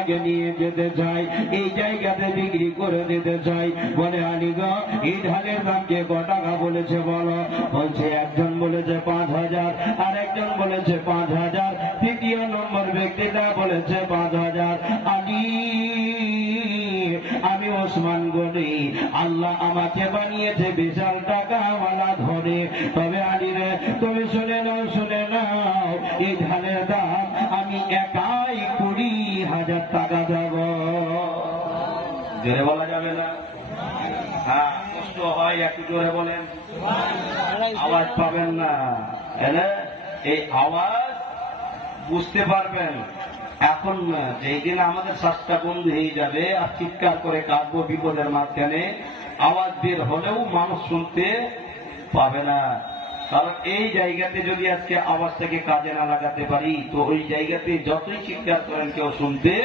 আগে নিয়ে যেতে চাই, এই জায়গাতে বিক্রি করে দিতে চাই। বলে আলী গো, এই ধানের দাম কে ক টাকা বলেছে বলো? বলছে একজন বলেছে 5,000, আর একজন বলেছে 5,000, তৃতীয় নম্বর ব্যক্তিটা বলেছে 5,000। আলী, আমি ওসমান গনি, আল্লাহ আমাকে বানিয়েছে বিশাল টাকাওয়ালা ধরে। তবে আলী রে, তুমি শুনে নাও, শুনে নাও, এই ধানের দাম আমি একাই 20,000 টাকা দেব। জোরে বলা যাবে না? হ্যাঁ, কষ্ট হয়, একটু জোরে বলেন, আওয়াজ পাবেন না। এই আওয়াজ বুঝতে পারবেন এখন না, যেই দিন আমাদের শ্বাসটা বন্ধ হয়ে যাবে আর চিৎকার করে কাঁদবো বিপদের মাঝখানে, আওয়াজ বের হলেও মানুষ শুনতে পাবে না। কারণ এই জায়গাতে যদি আজকে আওয়াজটাকে কাজে না লাগাতে পারি, তো ওই জায়গাতে যতই চিৎকার করেন কেউ শুনতে